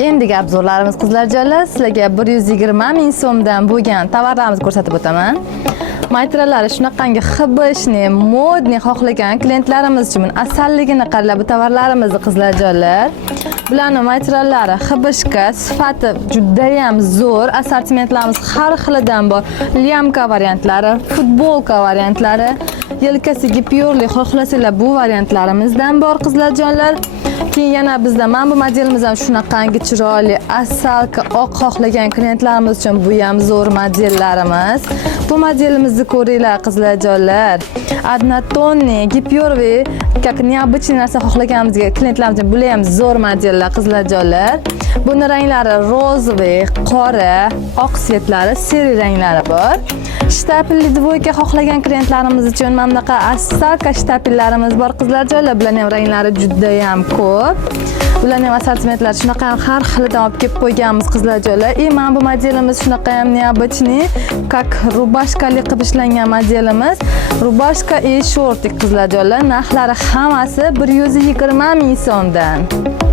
Endigi obzorlarimiz qizlarjonlar, sizlarga 120 ming so'mdan bo'lgan tovarlarimizni ko'rsatib o'taman. Maytralari shunaqangi hibishni, modni xohlagan klientlarimiz uchun asalligini qaralab bu tovarlarimizni qizlarjonlar. Bularning maytrallari hibishka, sifati juda ham zo'r, assortimentlarimiz har xilidan bor. Lyamka variantlari, futbolka variantlari, yelkasiga piyorli xohlasanglar bu variantlarimizdan bor qizlarjonlar. Keyin yana bizda mana bu modelimiz ham shunaqangi chiroyli asalka oq xohlagan klientlarimiz uchun bu ham zo'r modellarimiz. Bu modelimizni ko'ringlar qizlarjonlar. Однотонный, гипёрвый, как необычный narsa xohlaganimizga klientlarimiz uchun bu ham zo'r modellar qizlarjonlar. Buni ranglari rozовый, qora, oq svetlari, seri ranglari bor. Shtapilli dvoyka xohlagan klientlarimiz uchun mana bunaqa asalka shtapillarimiz bor qizlarjonlar. Bularning ham ranglari juda ham ko'p. Bularning assortimentlari shunaqa ham har xilidan olib kelib qo'yganmiz qizlarjonlar. Mana bu modelimiz shunaqa ham необычный, как rubashkali qilib ishlangan modelimiz. Rubashka и shortik qizlarjonlar. Narxlari hammasi 120 ming so'mdan.